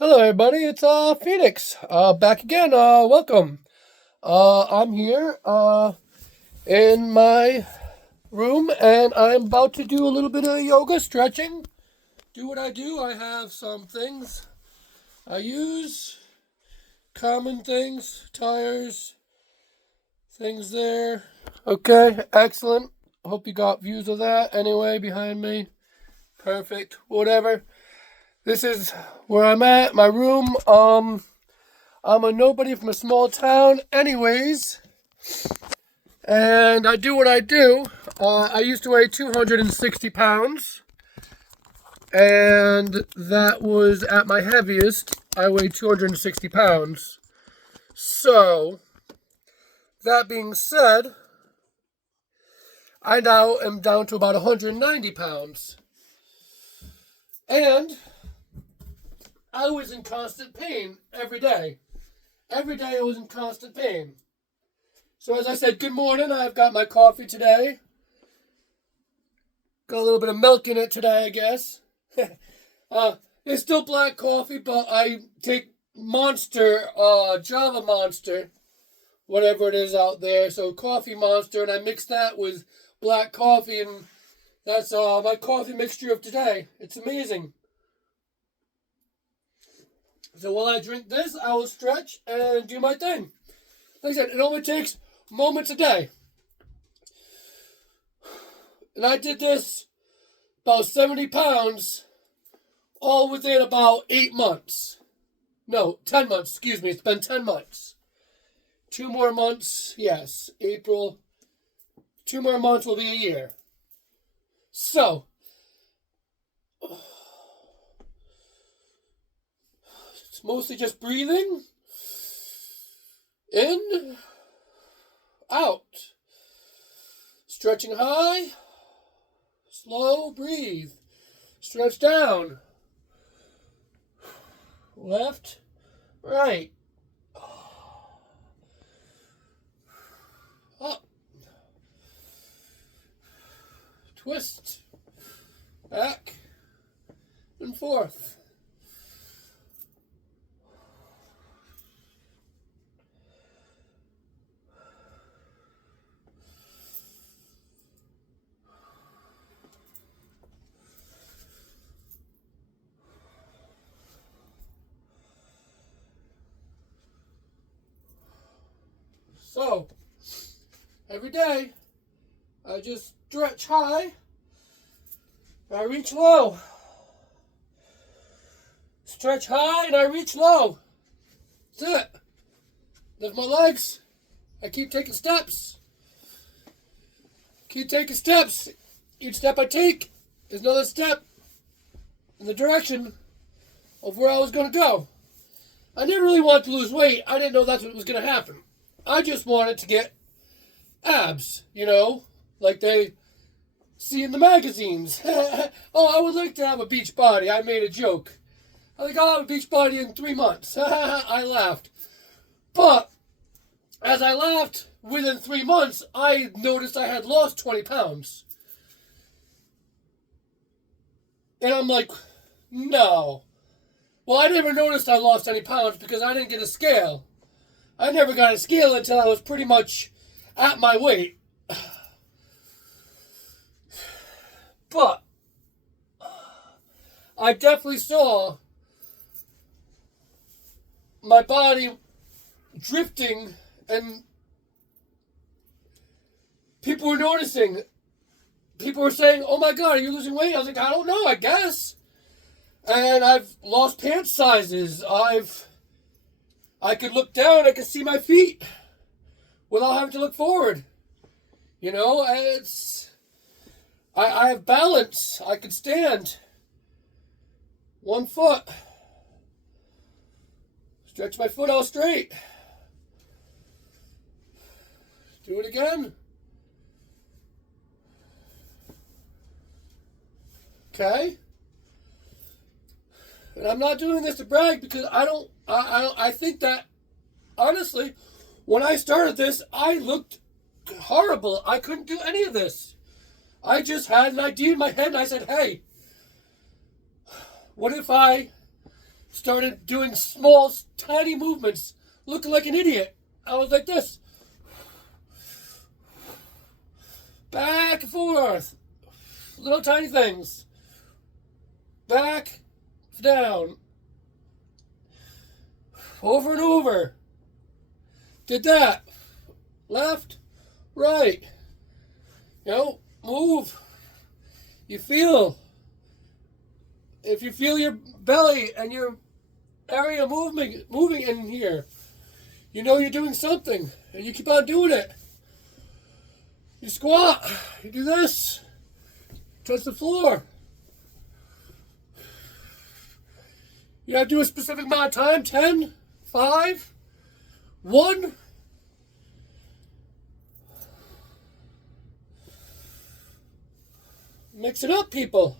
Hello, everybody. It's Phoenix. Back again. Welcome. I'm here in my room, and I'm about to do a little bit of yoga stretching. Do what I do. I have some things I use, common things, tires, things there. Okay, excellent. Hope you got views of that. Anyway, behind me, perfect. Whatever. This is where I'm at. My room. I'm a nobody from a small town, anyways, and I do what I do. I used to weigh 260 pounds, and that was at my heaviest. I weighed 260 pounds. So, that being said, I now am down to about 190 pounds. And I was in constant pain every day. Every day I was in constant pain. So as I said, good morning. I've got my coffee today. Got a little bit of milk in it today, I guess. It's still black coffee, but I take Monster, Java Monster, whatever it is out there. So Coffee Monster, and I mix that with black coffee, and that's my coffee mixture of today. It's amazing. So while I drink this, I will stretch and do my thing. Like I said, it only takes moments a day. And I did this about 70 pounds all within about 8 months. No, 10 months, excuse me. It's been 10 months. 2 more months, yes. April. 2 more months will be a year. So, it's mostly just breathing. In, out. Stretching high, slow, breathe. Stretch down. Left, right. Up. Twist. Back and forth. So, every day, I just stretch high, I reach low. Stretch high and I reach low. That's it. Lift my legs. I keep taking steps. Keep taking steps. Each step I take is another step in the direction of where I was going to go. I didn't really want to lose weight. I didn't know that's what was going to happen. I just wanted to get abs, like they see in the magazines. Oh, I would like to have a beach body. I made a joke. I think I'll have a beach body in 3 months. I laughed. But as I laughed, within 3 months, I noticed I had lost 20 pounds. And I'm like, no. Well, I never noticed I lost any pounds because I didn't get a scale. I never got a scale until I was pretty much at my weight. But I definitely saw my body drifting, and people were noticing. People were saying, "Oh my God, are you losing weight?" I was like, "I don't know, I guess." And I've lost pant sizes. I could look down, I could see my feet without having to look forward. I have balance. I can stand. 1 foot. Stretch my foot out straight. Do it again. Okay? And I'm not doing this to brag because I think that, honestly, when I started this, I looked horrible. I couldn't do any of this. I just had an idea in my head and I said, hey, what if I started doing small, tiny movements, looking like an idiot. I was like this. Back and forth. Little tiny things. Back, down. Over and over. Did that. Left, right. You know, move. You feel. If you feel your belly and your area moving in here, you know you're doing something, and you keep on doing it. You squat, you do this, touch the floor. You gotta do a specific amount of time, 10, 5, 1. Mix it up, people.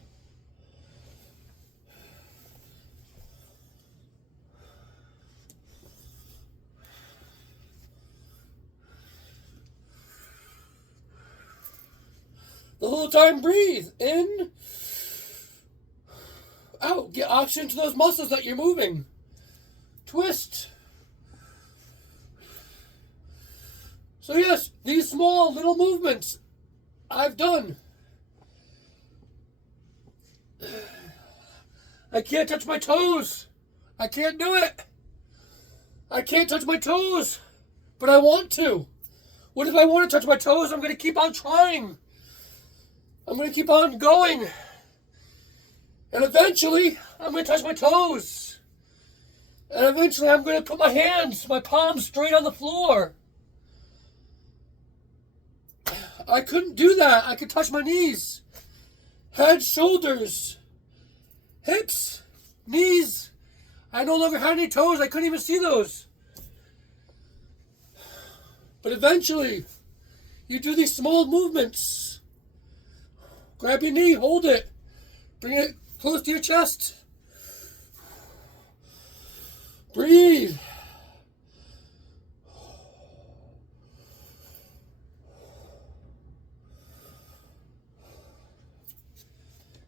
The whole time, breathe in, out. Get oxygen to those muscles that you're moving. Twist. So yes, these small little movements I've done. I can't touch my toes. I can't do it. I can't touch my toes, but I want to. What if I want to touch my toes? I'm going to keep on trying. I'm going to keep on going. And eventually, I'm going to touch my toes. And eventually, I'm going to put my palms straight on the floor. I couldn't do that. I could touch my knees, head, shoulders, hips, knees. I no longer had any toes. I couldn't even see those. But eventually, you do these small movements. Grab your knee, hold it, bring it close to your chest. Breathe.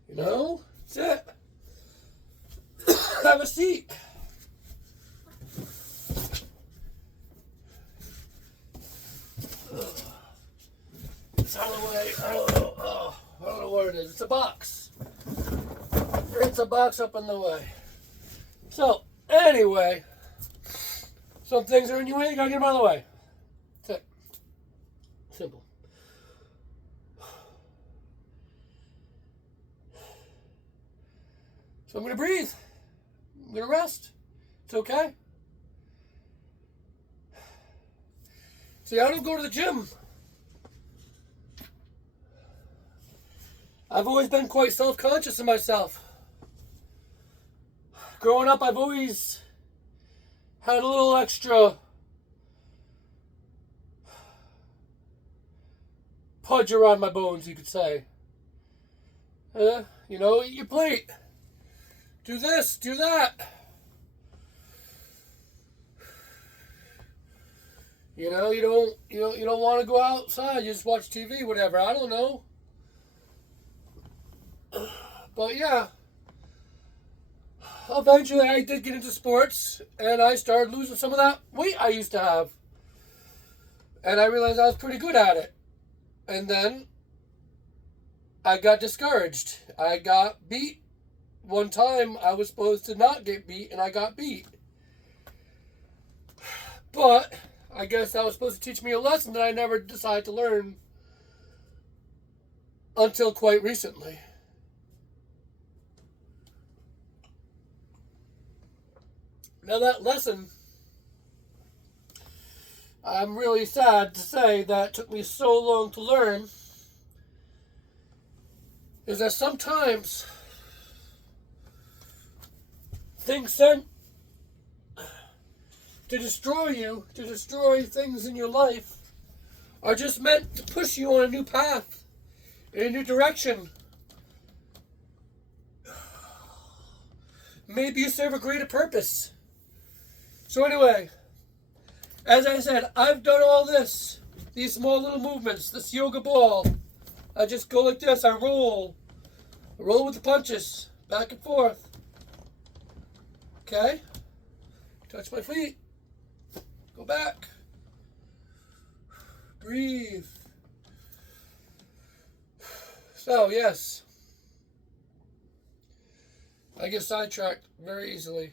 You know, that's it. Have a seat. It's out of the way. I don't know. I don't know what it is. It's a box. It's a box up in the way. So, anyway, some things are in your way. You gotta get them out of the way. That's it. Simple. So I'm gonna breathe. I'm gonna rest. It's okay. See, I don't go to the gym. I've always been quite self-conscious of myself. Growing up, I've always had a little extra pudge around my bones, you could say. You know, eat your plate. Do this, do that. You know, you don't want to go outside. You just watch TV, whatever. I don't know. But yeah, eventually I did get into sports, and I started losing some of that weight I used to have. And I realized I was pretty good at it. And then I got discouraged. I got beat. One time I was supposed to not get beat, and I got beat. But I guess that was supposed to teach me a lesson that I never decided to learn until quite recently. Now that lesson, I'm really sad to say that it took me so long to learn, is that sometimes things sent to destroy you, to destroy things in your life, are just meant to push you on a new path, in a new direction. Maybe you serve a greater purpose. So anyway, as I said, I've done all this, these small little movements, this yoga ball. I just go like this, I roll with the punches, back and forth. Okay. Touch my feet. Go back. Breathe. So, yes. I get sidetracked very easily.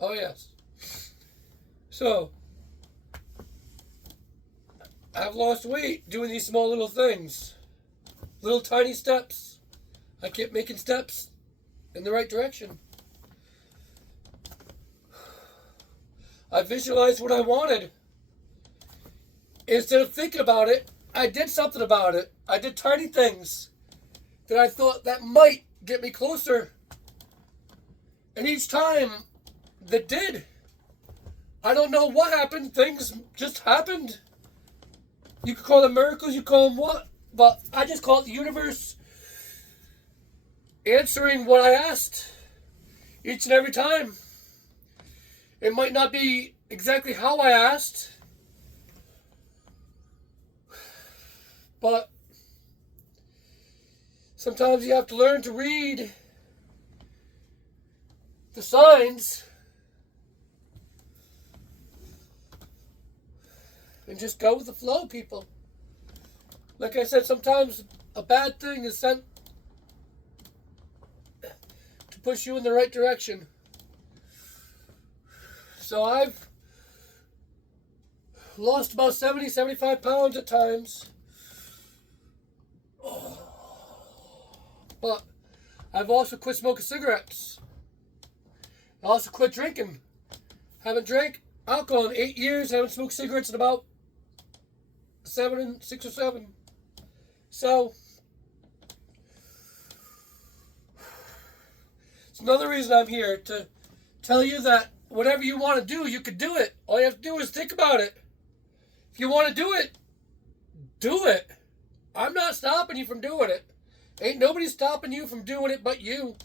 Oh, yes. So, I've lost weight doing these small little things. Little tiny steps. I keep making steps in the right direction. I visualized what I wanted. Instead of thinking about it, I did something about it. I did tiny things that I thought that might get me closer. And each time that did. I don't know what happened. Things just happened. You could call them miracles, you call them what? But I just call it the universe answering what I asked each and every time. It might not be exactly how I asked, but sometimes you have to learn to read the signs and just go with the flow, people. Like I said, sometimes a bad thing is sent to push you in the right direction. So I've lost about 70, 75 pounds at times. But I've also quit smoking cigarettes. I also quit drinking. Haven't drank alcohol in 8 years. Haven't smoked cigarettes in about 6 or 7. So it's another reason I'm here, to tell you that whatever you want to do, you can do it. All you have to do is think about it. If you want to do it, do it. I'm not stopping you from doing it. Ain't nobody stopping you from doing it but you.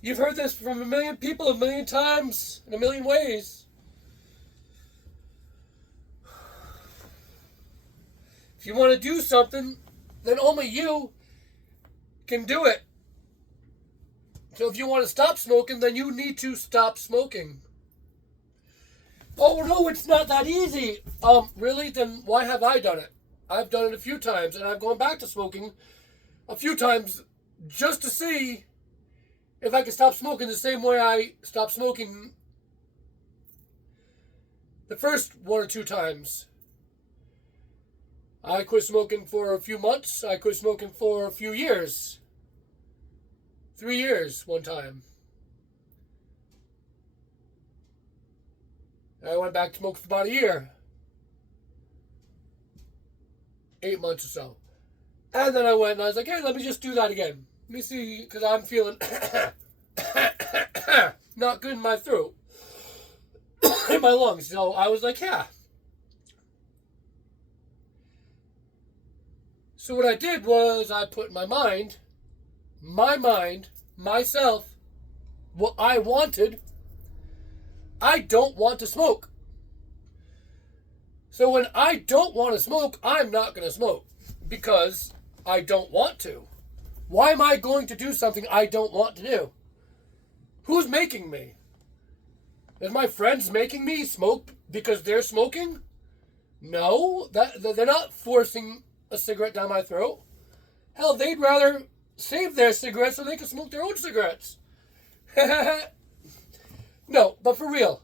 You've heard this from a million people a million times in a million ways. If you want to do something, then only you can do it. So if you want to stop smoking, then you need to stop smoking. Oh no, it's not that easy. Really? Then why have I done it? I've done it a few times, and I've gone back to smoking a few times just to see if I can stop smoking the same way I stopped smoking the first 1 or 2 times. I quit smoking for a few months. I quit smoking for a few years. 3 years one time. I went back to smoke for about a year. 8 months or so. And then I went and I was like, hey, let me just do that again. Let me see, because I'm feeling not good in my throat, in my lungs. So I was like, yeah. So what I did was I put in my mind, myself, what I wanted. I don't want to smoke. So when I don't want to smoke, I'm not going to smoke because I don't want to. Why am I going to do something I don't want to do? Who's making me? Is my friends making me smoke because they're smoking? No, they're not forcing a cigarette down my throat. Hell, they'd rather save their cigarettes so they can smoke their own cigarettes. No, but for real,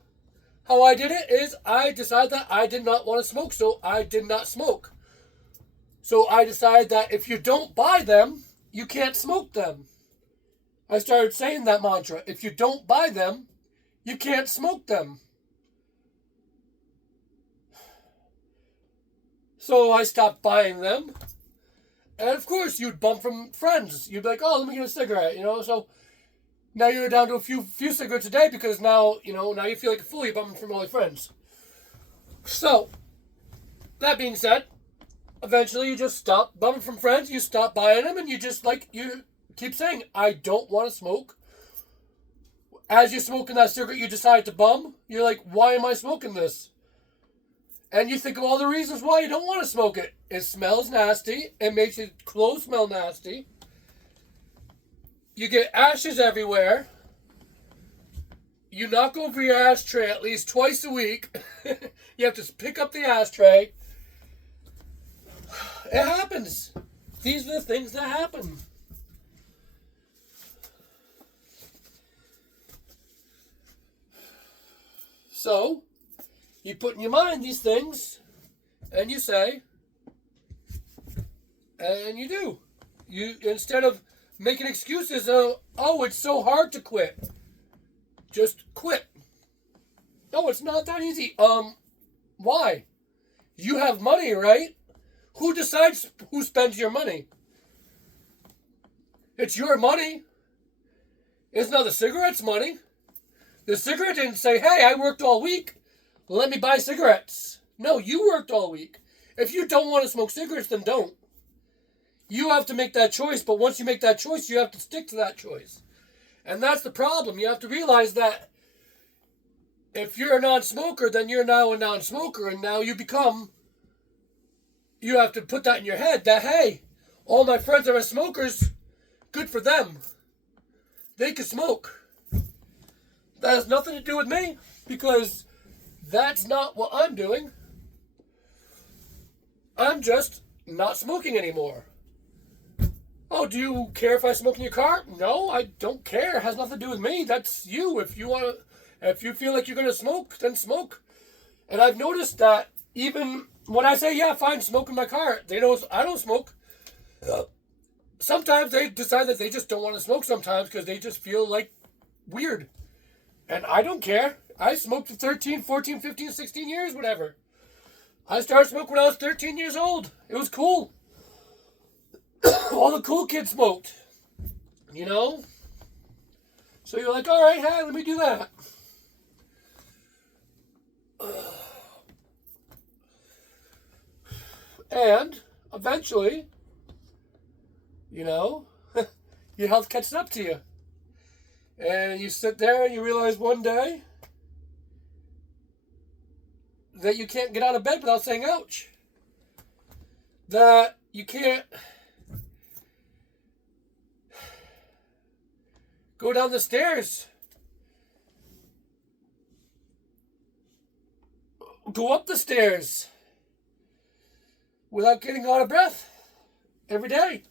how I did it is I decided that I did not want to smoke, so I did not smoke. So I decided that if you don't buy them, you can't smoke them. I started saying that mantra. If you don't buy them, you can't smoke them. So I stopped buying them. And of course, you'd bump from friends. You'd be like, oh, let me get a cigarette, So now you're down to a few cigarettes a day because now you feel like a fool. You're bumping from all your friends. So, that being said, eventually you just stop bumming from friends. You stop buying them and you just you keep saying, I don't want to smoke. As you're smoking that cigarette you decide to bum, you're like, why am I smoking this? And you think of all the reasons why you don't want to smoke it. It smells nasty. It makes your clothes smell nasty. you get ashes everywhere. You knock over your ashtray at least twice a week. You have to pick up the ashtray. It happens. These are the things that happen. So, you put in your mind these things, and you say, and you do. You, instead of making excuses, oh, it's so hard to quit. Just quit. No, it's not that easy. Why? You have money, right? Who decides who spends your money? It's your money. It's not the cigarettes' money. The cigarette didn't say, hey, I worked all week. Let me buy cigarettes. No, you worked all week. If you don't want to smoke cigarettes, then don't. You have to make that choice, but once you make that choice, you have to stick to that choice. And that's the problem. You have to realize that if you're a non-smoker, then you're now a non-smoker, and now you have to put that in your head that, hey, all my friends are smokers, good for them. They can smoke. That has nothing to do with me, because that's not what I'm doing. I'm just not smoking anymore. Oh, do you care if I smoke in your car? No, I don't care. It has nothing to do with me. That's you. If you feel like you're going to smoke, then smoke. And I've noticed that even when I say, yeah, fine, smoke in my car, they know I don't smoke. Sometimes they decide that they just don't want to smoke sometimes because they just feel like weird. And I don't care. I smoked for 13, 14, 15, 16 years, whatever. I started smoking when I was 13 years old. It was cool. All the cool kids smoked. You know? So you're like, all right, hey, let me do that. And eventually, you know, your health catches up to you. And you sit there and you realize one day that you can't get out of bed without saying ouch. That you can't go down the stairs. Go up the stairs without getting out of breath every day.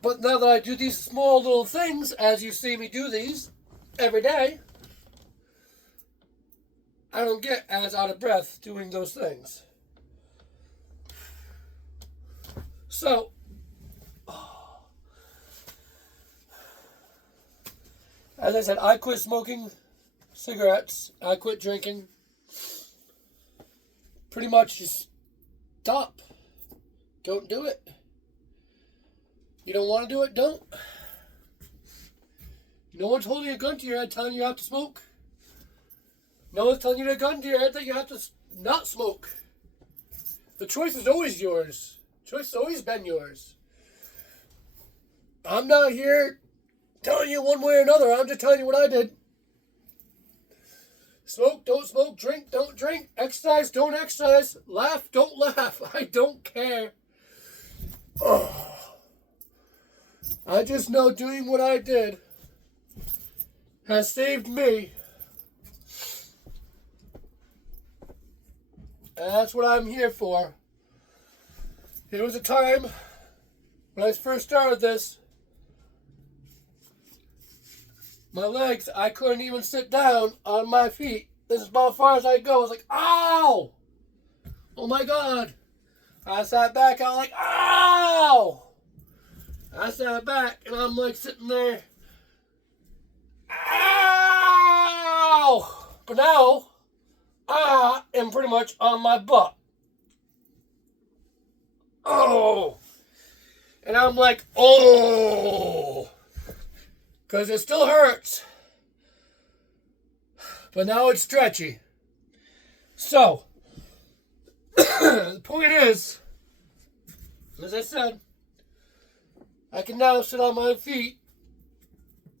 But now that I do these small little things, as you see me do these every day, I don't get as out of breath doing those things. So, as I said, I quit smoking cigarettes. I quit drinking. Pretty much just stop. Don't do it. You don't want to do it, don't. No one's holding a gun to your head telling you have to smoke. No one's telling you a gun to your head that you have to not smoke. The choice is always yours. The choice has always been yours. I'm not here telling you one way or another. I'm just telling you what I did. Smoke, don't smoke. Drink, don't drink. Exercise, don't exercise. Laugh, don't laugh. I don't care. Oh. I just know doing what I did has saved me. And that's what I'm here for. There was a time when I first started this, my legs, I couldn't even sit down on my feet. This is about as far as I go. I was like, ow! Oh my God. I sat back, I was like, ow! I sat back and I'm like sitting there. Ow! But now, I am pretty much on my butt. Oh! And I'm like, oh! Because it still hurts. But now it's stretchy. So, the point is, as I said, I can now sit on my feet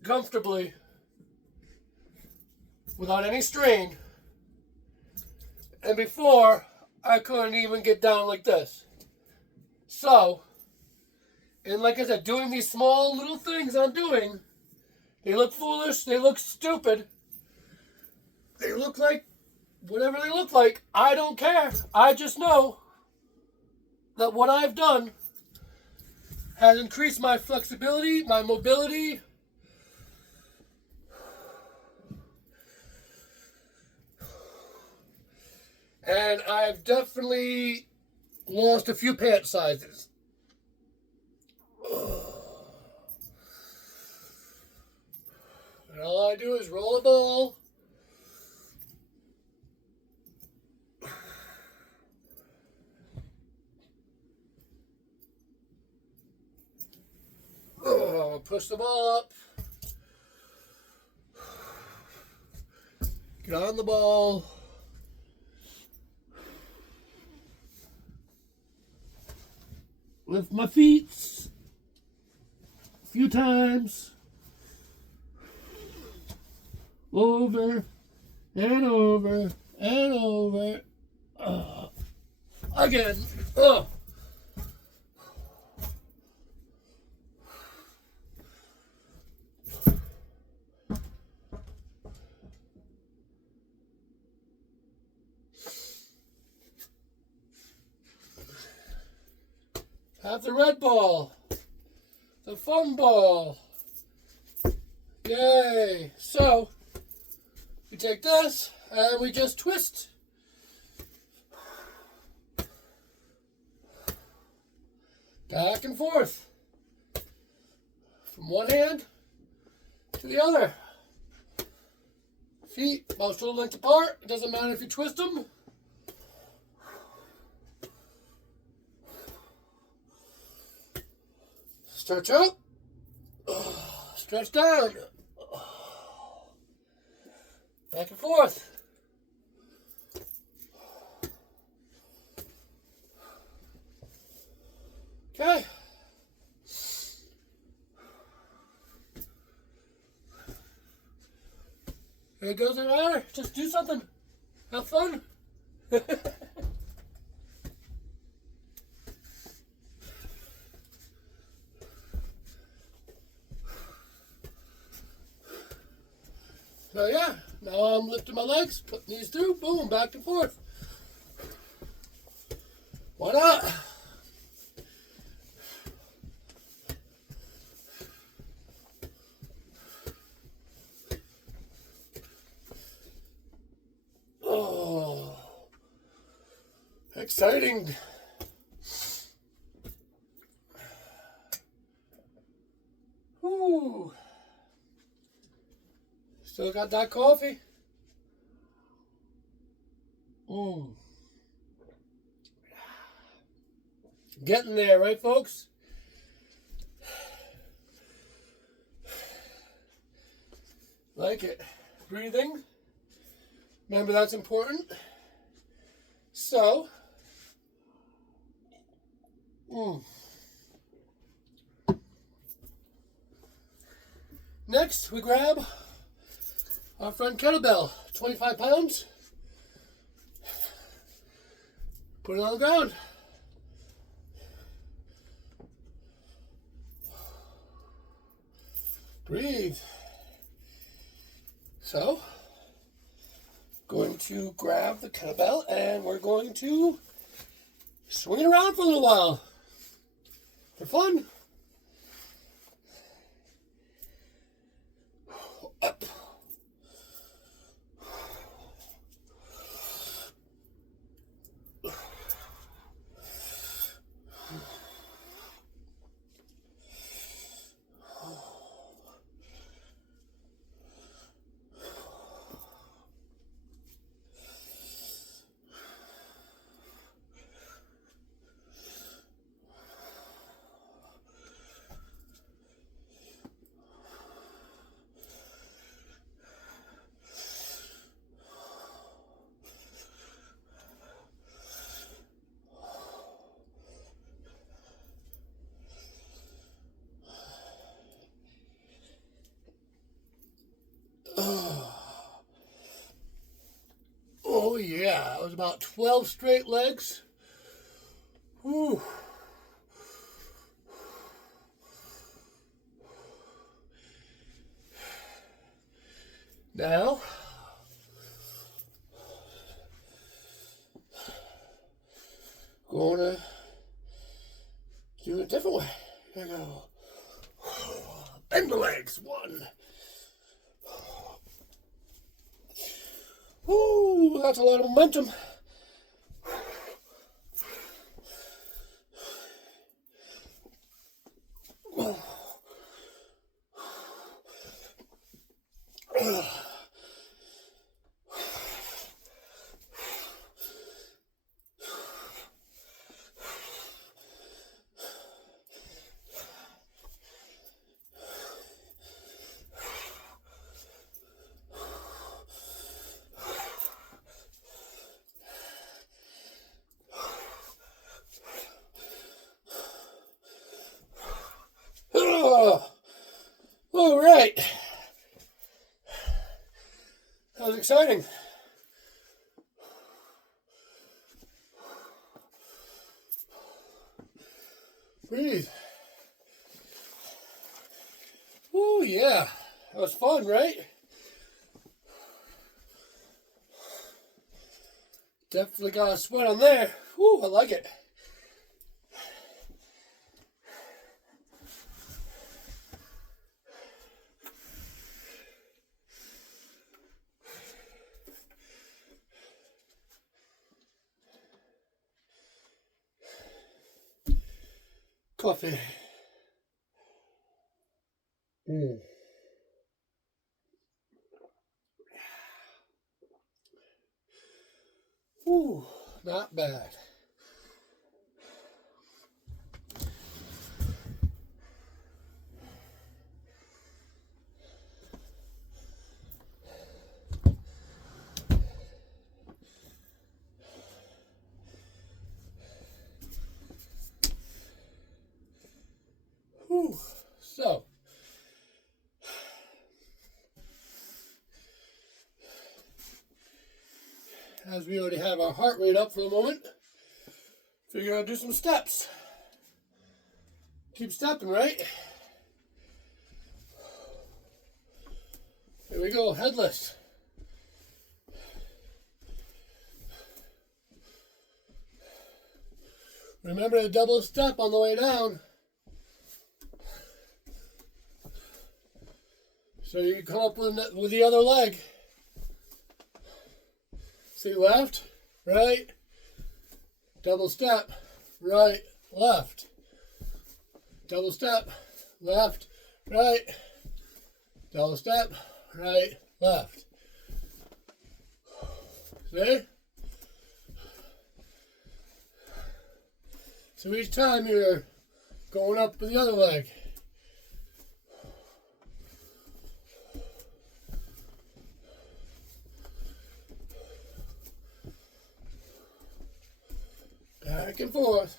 comfortably without any strain. And before, I couldn't even get down like this. So, And like I said, doing these small little things I'm doing, they look foolish, they look stupid, they look like whatever they look like. I don't care. I just know that what I've done has increased my flexibility, my mobility, and I've definitely lost a few pant sizes. And all I do is roll a ball. Push the ball up. Get on the ball. Lift my feet a few times. Over and over and over. Again. Have the red ball. The fun ball. Yay. So, we take this and we just twist. Back and forth. From one hand to the other. Feet about shoulder length apart. It doesn't matter if you twist them. Stretch up. Stretch down. Back and forth. Okay. There it goes, matter. Just do something. Have fun. So yeah, now I'm lifting my legs, putting these through, boom, back and forth. Why not? Oh, exciting. Whew. Still got that coffee. Getting there, right, folks? Like it. Breathing. Remember, that's important. So, next we grab our front kettlebell, 25 pounds. Put it on the ground. Breathe. So, going to grab the kettlebell and we're going to swing it around for a little while. For fun. Up. Oh yeah, it was about 12 straight legs. Whew. want to do it a different way. Here I go. Bend the legs. 1. Ooh, that's a lot of momentum. All right. That was exciting. Breathe. Ooh, yeah. That was fun, right? Definitely got a sweat on there. Ooh, I like it. Coffee. Ooh, not bad. Whew. So, as we already have our heart rate up for the moment, figure out do some steps. Keep stepping, right? Here we go, headless. Remember to double step on the way down. So you can come up with the other leg. See, left, right, double step, right, left. Double step, left, right, double step, right, left. See? So each time you're going up with the other leg. Back and forth.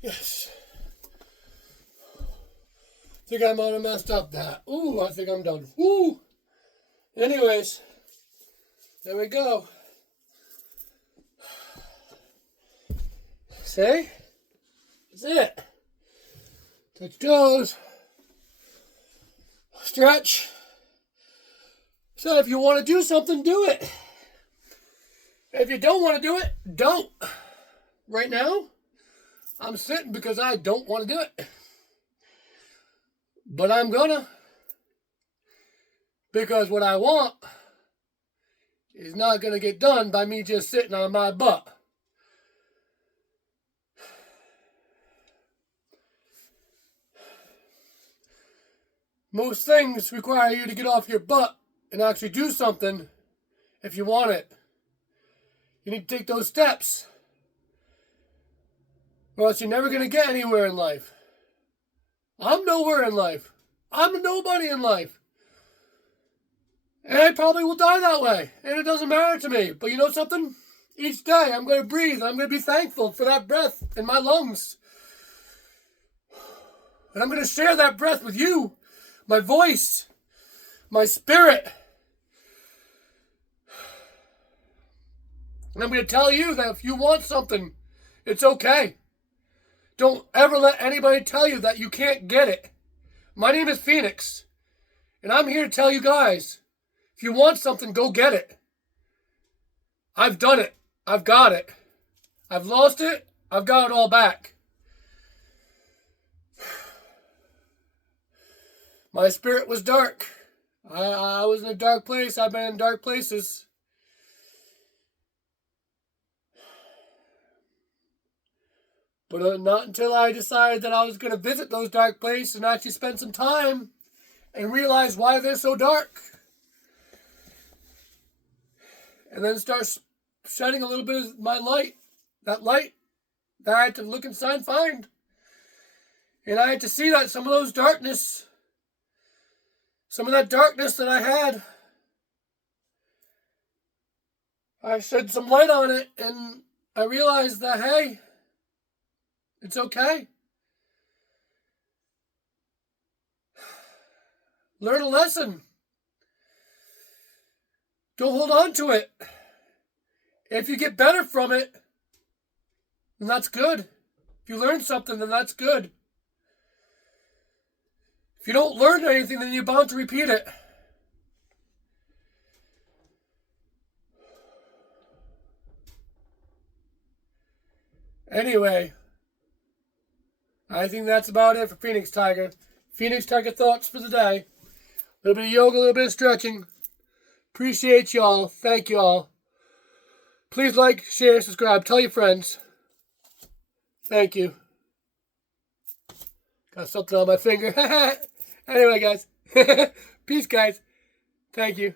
Yes. I think I might have messed up that. Ooh, I think I'm done. Woo! Anyways, there we go. See? That's it. Touch toes. Stretch. So if you want to do something, do it. If you don't want to do it, don't. Right now, I'm sitting because I don't want to do it. But I'm gonna. Because what I want is not gonna get done by me just sitting on my butt. Most things require you to get off your butt and actually do something if you want it. You need to take those steps. Or else you're never going to get anywhere in life. I'm nowhere in life. I'm a nobody in life. And I probably will die that way. And it doesn't matter to me. But you know something? Each day I'm going to breathe. I'm going to be thankful for that breath in my lungs. And I'm going to share that breath with you. My voice. My spirit. And I'm going to tell you that if you want something, it's okay. Don't ever let anybody tell you that you can't get it. My name is Phoenix, and I'm here to tell you guys, if you want something, go get it. I've done it. I've got it. I've lost it. I've got it all back. My spirit was dark. I was in a dark place. I've been in dark places. But not until I decided that I was going to visit those dark places and actually spend some time and realize why they're so dark. And then start shedding a little bit of my light. That light that I had to look inside and find. And I had to see that some of that darkness that I had, I shed some light on it, and I realized that, hey, it's okay. Learn a lesson. Don't hold on to it. If you get better from it, then that's good. If you learn something, then that's good. If you don't learn anything, then you're bound to repeat it. Anyway, I think that's about it for Phoenix Tiger. Phoenix Tiger thoughts for the day. A little bit of yoga, a little bit of stretching. Appreciate y'all. Thank y'all. Please like, share, subscribe. Tell your friends. Thank you. Got something on my finger. Anyway, guys. Peace, guys. Thank you.